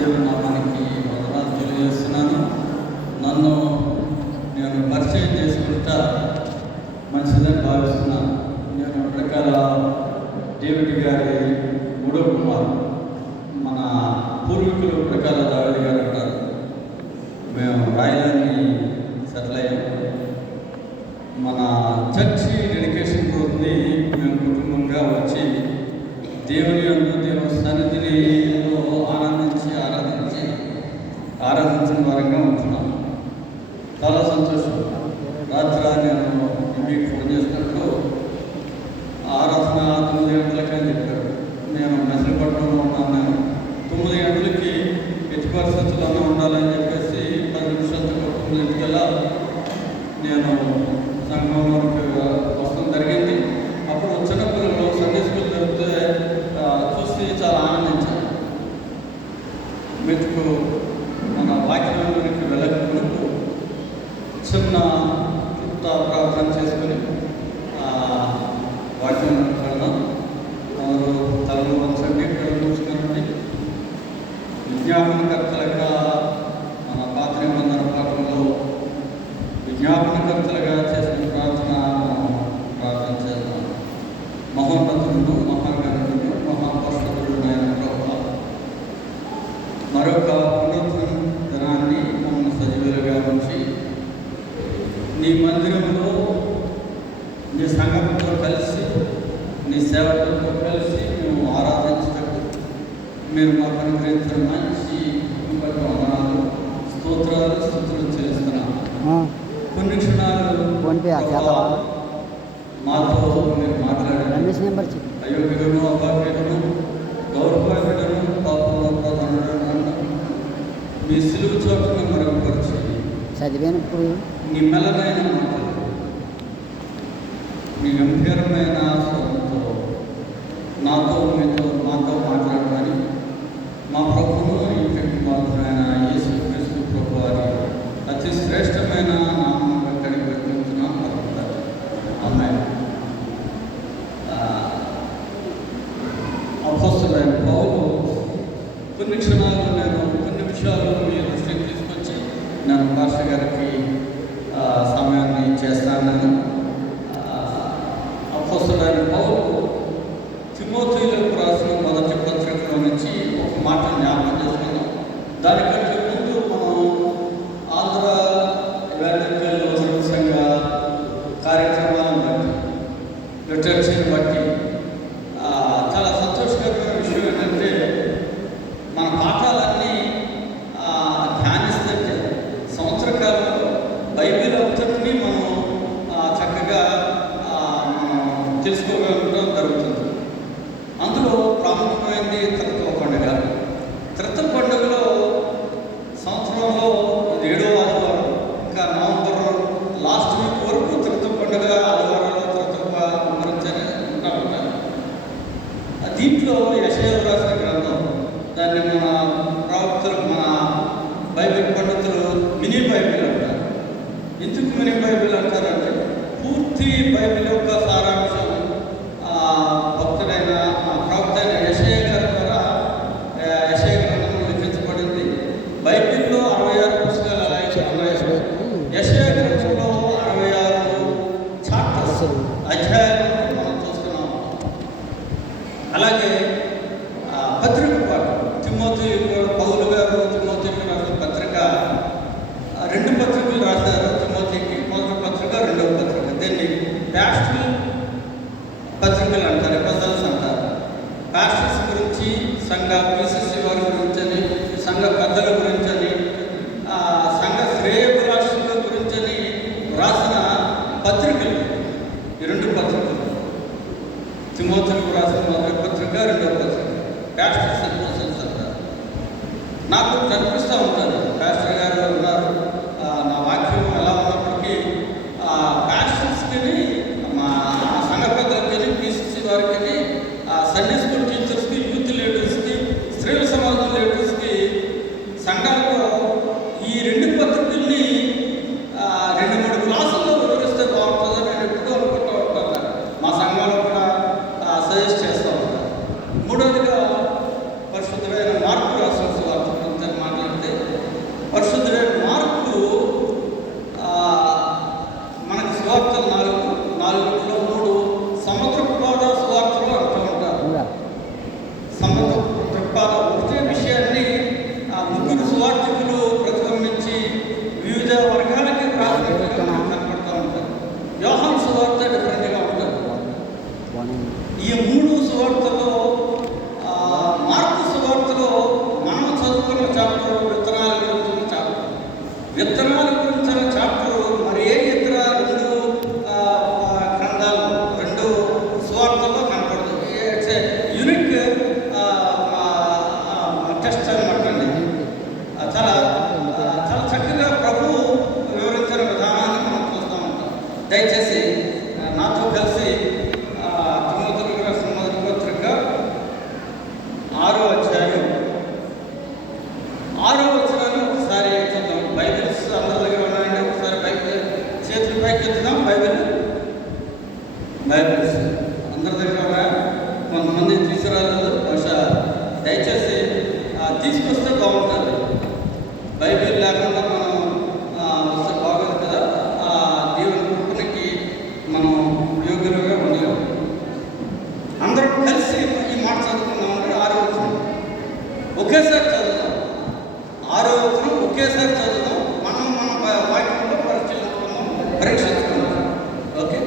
దేవుని నామానికి వందనాలు తెలియజేస్తున్నాను. నన్ను నేను పరిచయం చేసుకుంటా మంచిదని భావిస్తున్నాను. నేను ప్రకార డేవిడ్ గారి మూడో కుమారు, మన పూర్వీకులు ప్రకార దావిడ్ గారు అంటారు. మేము రాయలాన్ని సెటిల్ అయ్యాము. మన చర్చి డెడికేషన్ రోజుని మేము కుటుంబంగా వచ్చి దేవుని దేవుని సన్నిధిని ఆరాధించిన వారంగా ఉంటున్నాం. చాలా సంతోషం. రాత్రి నేను మీకు ఫోన్ చేసినప్పుడు ఆరాధన 9 గంటలకి అని చెప్పారు. నేను మెసలపట్నంలో ఉన్నాను. నేను 9 గంటలకి ఎట్టి పరిస్థితుల్లోనే ఉండాలని చెప్పేసి 10 నిమిషాలతో 9 గంటల నేను సంఘంలోకి వస్తడం జరిగింది. అప్పుడు చిన్నపిల్లలు సండే స్కూల్ జరిగితే చూసి చాలా ఆనందించాను. మెట్టుకు మన వాక్యంలోనికి వెళ్ళకముందు చిన్న ప్రార్థన చేసుకుని వాక్యంలోకి వెళ్దాం. తలను వంచండి, కళ్ళు మూసుకునండి. విజ్ఞాపనకర్తలుగా మన పాత నిబంధన పాఠంలో విజ్ఞాపనకర్తలుగా చేసిన ప్రార్థన చేద్దాం. మహోన్నతుడు, మహాగణుడు, మహాపరిషుడు అయిన ప్రభువా, మరొక పునరుద్ధరణ దినాన్ని మమ్మల్ని సజీవులుగా ఉంచి నీ మందిరంలో నీ సంఘంతో కలిసి నీ సేవకులతో కలిసి మేము ఆరాధించటకు మీరు మాకు అనుగ్రహించిన మంచి వందనాలు, స్తోత్రాలు, స్తుతులు చెల్లిస్తున్నాము. కొన్ని క్షణాలు మాతో మీరు మాట్లాడారు. అయోగ్యులను, అభాగ్యులను, దౌర్భాగ్యులను, పాపంలో ప్రధానులను మీ సిలువ చోటును మరుగుపరిచి చదివినప్పుడు నీ మెల్లమైన మాటలు, మీ గంభీరమైన స్వరంతో మాతో మాట్లాడమని మా ప్రభువును ఇంటి మాత్రమైన యేసు క్రీస్తు ప్రభు వారి అతి శ్రేష్టమైన నామం ఎక్కడికి పెట్టుకుంటున్నాం. అమ్మాయి అపోస్తలుడైన పౌలు కొన్ని క్షణాలు నేను కొన్ని విషయాలు మీ దృష్టికి తీసుకొచ్చి నేను పాస్టర్ గారికి సమయాన్ని చేస్తాను. అపోస్తలుడైన పౌలు తిమోతిలకు రాసిన మొదటి పత్రికలో నుంచి ఒక మాట జ్ఞాపకం చేసుకున్నాం. దానికంటే ముందు మనం ఆంధ్ర ఎవాంజలికల్ సంఘ కార్యక్రమాలను బట్టి, లిటరచర్ని బట్టి చాలా సంతోషకరమైన విషయం ఏంటంటే మన పాఠాలన్నీ ధ్యానిస్తుంటే సంవత్సర కాలంలో బైబిల్ అంతటినీ మనం చక్కగా మనం తెలుసుకోగలగడం జరుగుతుంది. అందులో ప్రాముఖ్యమైనది త్రిత్వ పండుగ. త్రిత్వ పండుగలో సంవత్సరంలో 7వ ఆదివారం, ఇంకా నవంబర్ లాస్ట్ వీక్ వరకు త్రిత్వ పండుగ ఆదివారంలో త్రిత్వ గురించి ఉంటారు. దీంట్లో యెషయా రాసిన గ్రంథం, దాన్ని మన ప్రవక్తలు, మన బైబిల్ పండితులు మినీ బైబిల్ అంటారు. ఎందుకు మినీ బైబిల్ అంటారంటే పూర్తి బైబిల్ యొక్క సారాంశం భక్తుడైన ప్రవక్త అయిన యెషయా గారి ద్వారా యెషయా గ్రంథంలో లిఖించబడింది. బైబిల్లో 66 పుస్తకాలు అలాగే ఉన్నాయి. యెషయా గ్రంథంలో 66 చాప్టర్స్, అధ్యాయాలు మనం చూస్తున్నాం. అలాగే పత్రిక పాఠం తిమోతి, పౌలు గారు తిమోతికి రాసిన పత్రిక, 2 పత్రికలు రాశారు తిమోతికి. మొదటి పత్రిక, రెండవ పత్రిక. దీన్ని ప్యాస్టరల్ పత్రికలు అంటారు, ఎపిసోడ్స్ అంటారు. ప్యాస్టర్స్ గురించి, సంఘ పిసిసి వారి గురించి అని, సంఘ పెద్దల గురించి అని, సంఘ శ్రేయభిలాషుల గురించి అని రాసిన పత్రికలు ఈ 2 పత్రికలు. తిమోతికి రాసిన మొదటి పత్రిక, రెండవ పత్రిక. ప్యాస్టర్స్ ఎపిసోడ్స్ అంటారు. నాకు కనిపిస్తూ ఉంటారు, ప్యాస్టర్ గారు ఉన్నారు. నా వాక్యం ఎలా ఉన్నప్పటికీ ప్యాస్టర్స్కి, మా సంఘ పెద్దలకి, పిసిసి వారికి, సండే స్కూల్ టీచర్స్కి, యూత్ లీడర్స్కి, స్త్రీల సమాజం లీడర్స్కి సంఘాల్లో ఈ 2 పత్రికల్ని 2-3 క్లాసుల్లో వివరిస్తే బాగుంటుందని నేను ఎప్పుడూ అనుకుంటూ ఉంటాను. మా సంఘంలో కూడా సజెస్ట్ చేస్తూ ఉంటాను. మూడవదిగా పరిశుద్ధమైన మార్పు రాసిన సువార్త విత్తనాల గురించిన చాప్టర్ మరి ఏ ఇతర రెండు గ్రంథాలు, రెండు సువార్తల్లో కనపడదు. ఇట్స్ యూనిక్ టెస్ట్ అనమాట అండి. చాలా చాలా చక్కగా ప్రభు వివరించిన విధానాన్ని మనం చూస్తూ ఉంటాం. దయచేసి నాతో కలిసి తిమోతికి రాసిన మొదటి పత్రిక 6వ అధ్యాయం 6వ వచనాన్ని ఒకసారి చూద్దాం. బైబిల్స్ అందరి దగ్గర ఉన్నాయండి. ఒకసారి బైబిల్ చేతుల పైకి ఎత్తుదాం. బైబిల్స్ అందరి దగ్గర ఉన్నాయా? కొంతమంది తీసుకురాలేదు. బహుశా దయచేసి తీసుకొస్తే బాగుంటుంది. బైబిల్ లేకుండా మనం వస్తే బాగుంది కదా. దేవుని కృపకి మనం యోగ్యులుగా ఉండలేము. అందరం కలిసి ఈ మాట చదువుకున్నామంటే 6వ వచనం ఒకేసారి చదువుతాం. 6వ వచనం ఒకేసారి చదువుతాం. మనం మన వాక్యంలో పరీక్షించుకుందాం. Okay,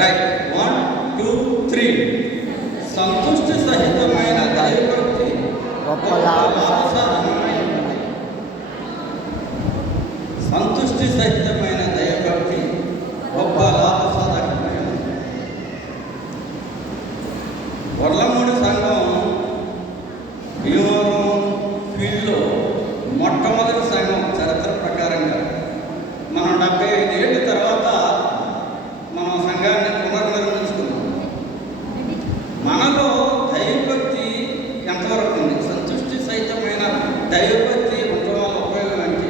right. 1 2 3. సంతుష్టి సహితమైన దైవభక్తి గొప్ప లాభసాధనమై ఉన్నది. సంతుష్టి సహితమైన దైవభక్తి గొప్ప లాభసాధనమై ఉన్నది. వర్లమూడి సంఘం భీమవరం ఫీల్డ్లో మొట్టమొదటి సంఘం చరిత్ర ప్రకారంగా. మనం 75 ఏళ్ళ తర్వాత మనం సంఘాన్ని పునర్నిర్మించుకున్నాం. మనలో దైవభక్తి ఎంతవరకు ఉంది? సంతుష్టి సహితమైన దైవభక్తి ఉండడం వల్ల ఉపయోగం ఏంటి?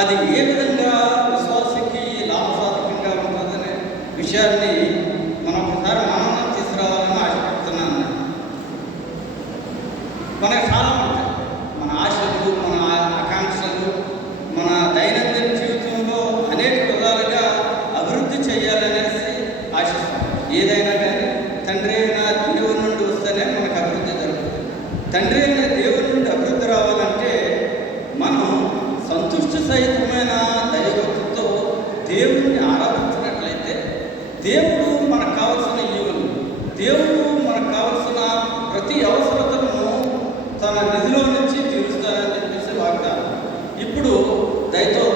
అది ఏ విధంగా విశ్వాసకి లాభసాధకంగా ఉంటుందనే విషయాన్ని మనం ఒకసారి మనం తీసుకురావాలని ఆశపడుతున్నాను. మనకు చాలా ఉంటాయి మన ఆశలు, మన ఆకాంక్షలు, మన దైనందిన జీవితంలో అనేక విధాలుగా అభివృద్ధి చేయాలనేసి ఆశిస్తాం. ఏదైనా కానీ తండ్రి అయిన దేవుని నుండి వస్తేనే మనకు అభివృద్ధి జరుగుతుంది. తండ్రి అయిన దేవుని నుండి అభివృద్ధి రావాలంటే మనం సంతుష్టి సహితమైన దైవభక్తితో దేవుడిని ఆరాధించినట్లయితే దేవుడు మనకు కావలసిన ఈవులు, దేవుడు మనకు కావలసిన ప్రతి అవసరతను తన నిధిలో నుంచి తీరుస్తానని చెప్పేసి వాగ్దానం. ఇప్పుడు దయతో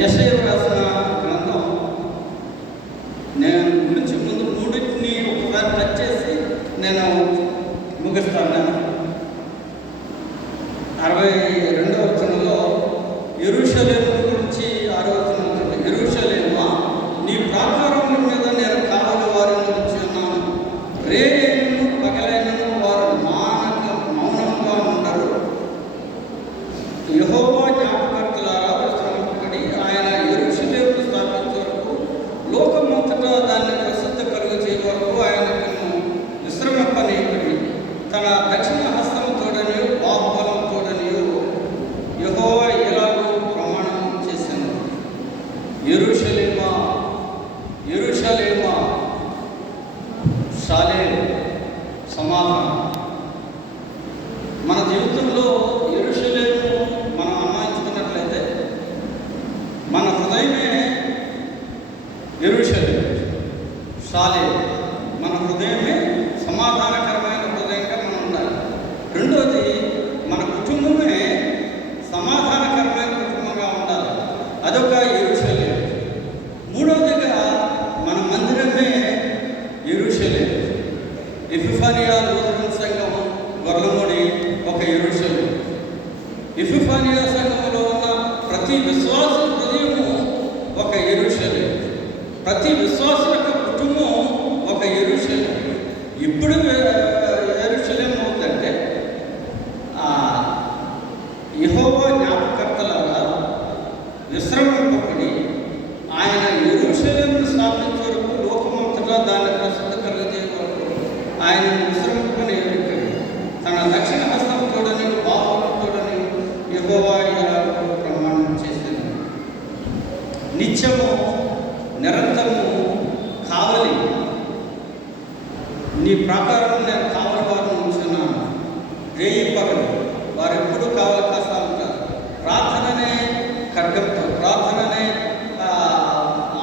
యెషయా రాసిన గ్రంథం నేను గురించి ముందు మూడింటిని ఒకసారి టచ్ చేసి నేను ముగిస్తాను. 62వ వచనంలో యెరూషలేము గురించి 6వ వచనం ఉంటుంది. యెరూషలేమా, నీ ప్రాకారముల మీద నేను కావలి వారిని ఉంచి ఉన్నాను. రేయైనను పగలైనను వారు మౌనంగా ఉండరు. యెహోవా జ్ఞాపకర్తలారా, విశ్రమింపబడి ఆయన యెరూషలేమును స్థాపించే వరకు, లోకమంతటా దాన్ని ప్రసిద్ధి కలుగు చేయ వరకు ఆయన విశ్రమింపనీయబడి తన దక్షిణ హస్తముతోడనియు బాహుబలముతోడనియు యెహోవా ఇలాగూ ప్రమాణం చేశాను. యెరూషలేమా, యెరూషలేమా, షాలేం, సమాధానం. మన జీవితంలో యెరూషలేము మనం అన్వయించుకున్నట్లయితే మన హృదయమే యెరూషలేము, షాలేం. మన హృదయమే సమాధానకరమైన హృదయంగా మనం ఉండాలి. రెండోది, మన కుటుంబమే సమాధానకరమైన కుటుంబంగా ఉండాలి. అదొక యెరూషలేము. మూడవదిగా మన మందిరమే యెరూషలేము. ఎపిఫానియా లూథరన్ సంఘం గొర్లమూడి ఒక యెరూషలేము. ఎపిఫానియా సంఘంలో ఉన్న ప్రతి విశ్వాస హృదయము ఒక యెరూషలేము. ప్రతి విశ్వాసం యొక్క కుటుంబం ఒక యెరూషలేము. ఇప్పుడు యెరూషలేము అవుతుందంటే యెహోవా జ్ఞాపకర్తలారా, విశ్రమింపబడి ఆయన యెరూషలేమును స్థాపించే వరకు, లోకమంతటా దాన్ని ప్రసిద్ధి కలుగజేయ వరకు ఆయన విశ్రమింపని తన దక్షిణ హస్తంతోడని బాహువులతోడని యెహోవా ఇలాగూ ప్రమాణం చేశాను. నిత్యము నిరంతరము కావలి, నీ ప్రాకారం నేను కావలి వారిని ఉంచున్నాను. రేయి పగలు వారు ఎప్పుడూ కావలి కాస్తా ఉంటారు. ప్రార్థననే ఖడ్గంతో, ప్రార్థననే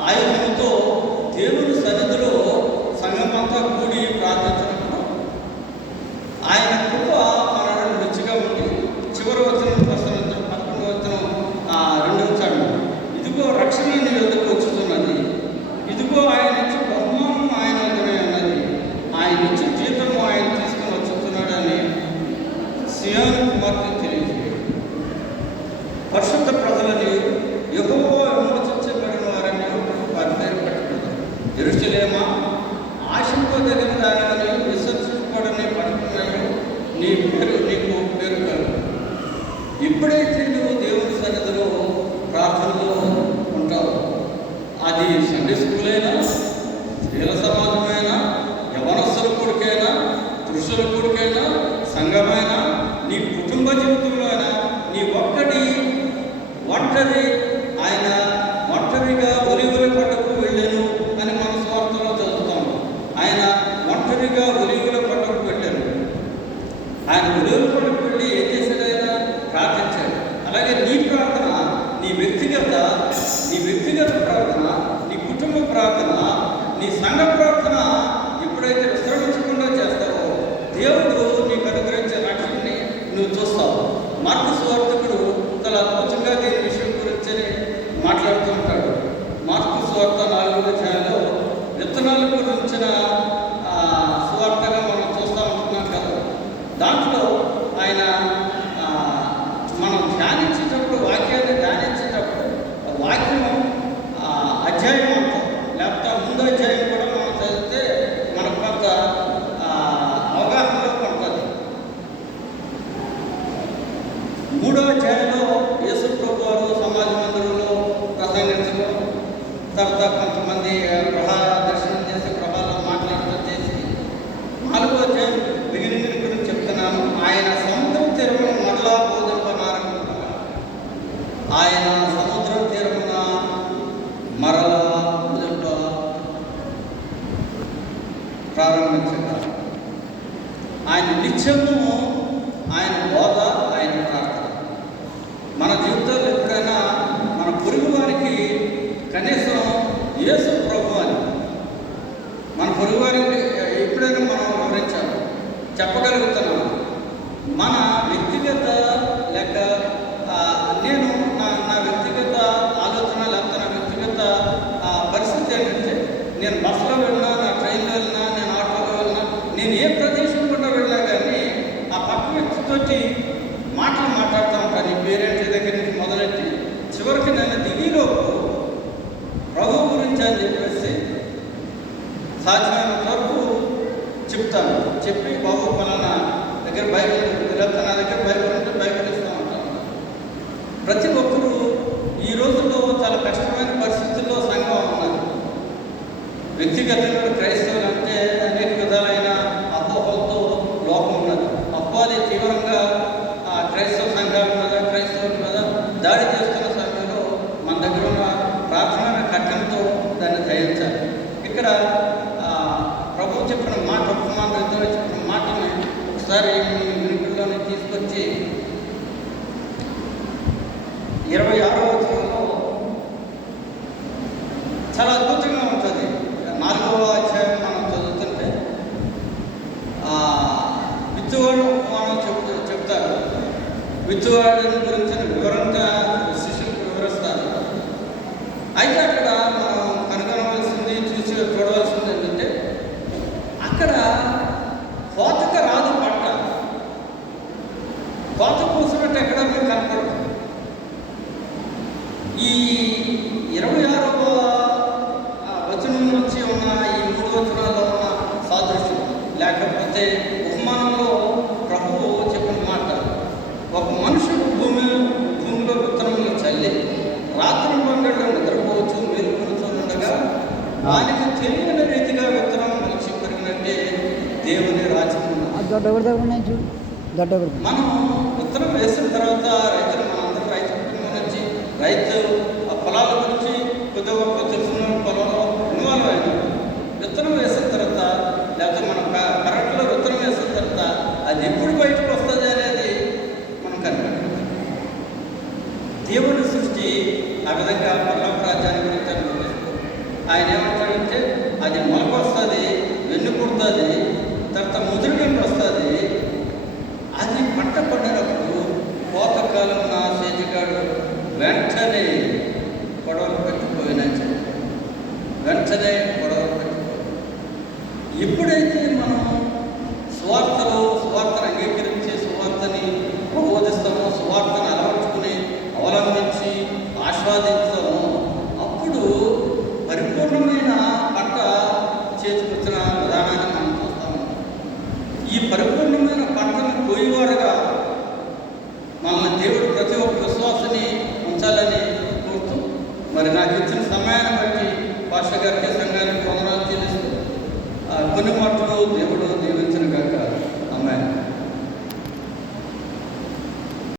ఆయుధంతో దేవుని సన్నిధిలో సంఘమంతా కూడి ప్రార్థించినప్పుడు ఆయన కృప మన పరిశుద్ధ ప్రజలని యెహోవా విమోచించబడిన వారని వారి పేరు పెట్టుకుంటారు. యెరూషలేమా, ఆశింపదగిన దానిని విసర్జించబడని పట్టణమని నీకు పేరు కలుగు. ఎప్పుడైతే నువ్వు దేవుని సన్నిధిలో ప్రార్థనలో ఉంటావు, అది సండే స్కూల్ అయినా, స్త్రీల సమాజమైనా, యవనస్తుల కొడుకైనా, పురుషుల కొడుకైనా, సంఘమైనా, నీ కుటుంబ జీవితంలో అయినా, నీ ఒంటరి ఆయన ఒంటరిగా ఒలివల పట్టకు వెళ్ళాను అని మన స్వార్థంలో చదువుతాం. ఆయన ఒంటరిగా ఒలివల పట్టకు వెళ్ళాను. ఆయన ఒలివల పట్టకు వెళ్ళి ఏం చేశాడు? ఆయన ప్రార్థించాడు. అలాగే నీ ప్రార్థన, నీ వ్యక్తిగత ప్రార్థన, నీ కుటుంబ ప్రార్థన, నీ సంఘ ప్రార్థన ఎప్పుడైతే విశ్రమించకుండా చేస్తావో దేవుడు నీకు అనుగ్రహించే రక్షణని నువ్వు చూస్తావు. మార్కు సువార్తికుడు చాలా అద్భుతంగా దీని విషయం గురించి మాట్లాడుతూ ఉంటాడు. మార్కు సువార్త 4వ అధ్యాయంలో విత్తనాల గురించిన సువార్తగా మనం చూస్తూ ఉంటున్నాం కదా. దాంట్లో ఆయన మనం ధ్యానించేటప్పుడు, వాక్యాన్ని ధ్యానించేటప్పుడు వాక్యం అధ్యాయం అంతా, లేకపోతే ముందు అధ్యాయం కూడా మనం చదివితే మనకు కొంత అవగాహనలో ఉంటుంది. 3వ అధ్యాయంలో యేసు ప్రభు వారు సమాజ మందిరంలో ప్రసంగించడం, తర్వాత కొంతమంది దర్శనం చేసి గృహాల్లో మాట్లాడటం చేసి, 4వ అధ్యాయం బిగినింగ్ గురించి చెప్తున్నాను. ఆయన సముద్రం తీరమున మరలా బోధింపనారంభింపగా, ఆయన సముద్రం తీరమున మరలా బోధింప ప్రారంభించగా, ఆయన నిత్యము ఆయన బోధ, ఆయన ప్రార్థన. మన జీవితాల్లో ఎప్పుడైనా మన పొరుగు వారికి కనీసం యేసు ప్రభు అని మన పొరుగు వారికి ఎప్పుడైనా మనం వివరించాలి, చెప్పగలుగుతున్నాము. మన వ్యక్తిగత లేక నేను నా వ్యక్తిగత ఆలోచన లేకపోతే నా వ్యక్తిగత పరిస్థితి ఏంటంటే, నేను బస్సులో వెళ్ళినా, నా ట్రైన్లో వెళ్ళినా, నేను ఆటోలో వెళ్ళినా, నేను ఏ ప్రదేశం కూడా వెళ్ళినా కానీ ఆ పక్క వ్యక్తితోటి మాట్లాడుతూ ఉంటాను. నీ పేరేంటి దగ్గర నుంచి మొదలెట్టి చివరికి నన్ను దిగిలోపు ప్రభు గురించి అని చెప్పేసి సాధ్యమైనంత వరకు చెప్తాను. చెప్పి బాబు పలానా దగ్గర బైబిల్, లేకపోతే నా దగ్గర బైబిల్ ఉంటే బైబిల్ ఇస్తూ ఉంటాను. ప్రతి ఒక్కరూ ఈ రోజుల్లో చాలా కష్టమైన పరిస్థితుల్లో సంఘం ఉన్నది. వ్యక్తిగతంగా క్రైస్తవులు అంటే అనేక విధాలైన అపోహలతో లోపం ఉన్నది. అపోహలు తీవ్రంగా క్రైస్తవ సంఘాల మీద, క్రైస్తవుల మీద దాడి చేస్తున్న సమయంలో మన దగ్గర ఉన్న ప్రార్థన కట్టంతో దాన్ని జయించాలి. ఇక్కడ ప్రభువు చెప్పిన మాట, ఉపమానంతో చెప్పిన మాటని ఒకసారి వినికిడిలోనే తీసుకొచ్చి 26వ వచనంలో చాలా అద్భుతంగా ఉంటుంది. 4వ అధ్యాయం మనం చదువుతుంటే విత్తువాడు ఉపమానం చెప్తారు. విత్తువాడిని గురించి వివరంగా శిష్యులకు వివరిస్తారు. అయితే అక్కడ మనం కనుగొనవలసింది, చూడవలసింది ఏంటంటే, అక్కడ కోతక రాదు పంట. కోత కూసినట్టు ఎక్కడ మీకు కనపడదు. ఈ 26వ వచనం నుంచి ఉన్న ఈ 3 వచనాల్లో ఉన్న సాదృశ్యం, లేకపోతే ఉపమానంలో ప్రభువు చెప్పిన మాట, ఒక మనుషుడు భూమిలో విత్తనములు చల్లి రాత్రి పంగళ్ళు నిద్రపోవచ్చు, మేలుకొనుచూ ఉండగా వానికి తెలియని రీతిగా విత్తనం మొలిచి పెరిగినట్టే దేవుని రాజ్యం. మనం విత్తనం వేసిన తర్వాత మనందరం రైతు కుటుంబం నుంచి, రైతు పొలాల గురించి కొద్ది గొప్ప తెలిసిన పొలంలో ఇన్వాల్వ్ అయినాం. విత్తనం వేసిన తర్వాత, లేకపోతే మన పెరట్లో విత్తనం వేసిన తర్వాత అది ఎప్పుడు బయటకు వస్తుంది అనేది మనం కనిపెట్టాలి. దేవుని సృష్టి ఆ విధంగా పరలోక రాజ్యాన్ని గురించి అనుభవిస్తుంది. ఆయన ఏమంటాడంటే, అది మొలక వస్తుంది, వెన్ను పుడుతుంది, తర్వాత ముదురుగంట వస్తుంది. అది పంట పడినప్పుడు కోతకాలం నా సేజగాడు వెంటనే గొడవలు పెట్టిపోయినా వెంటనే గొడవలు పెట్టిపోయి, ఎప్పుడైతే మనం సువార్తను అంగీకరించి సువార్తని ప్రబోధిస్తామో, సువార్తను అలవర్చుకుని అవలంబిస్తామో, నాకు ఇచ్చిన సమయాన్ని బట్టి పాస్టర్ గారికి సంఘానికి వందనాలు చెల్లిస్తూ కొన్ని మాటలు దేవుడు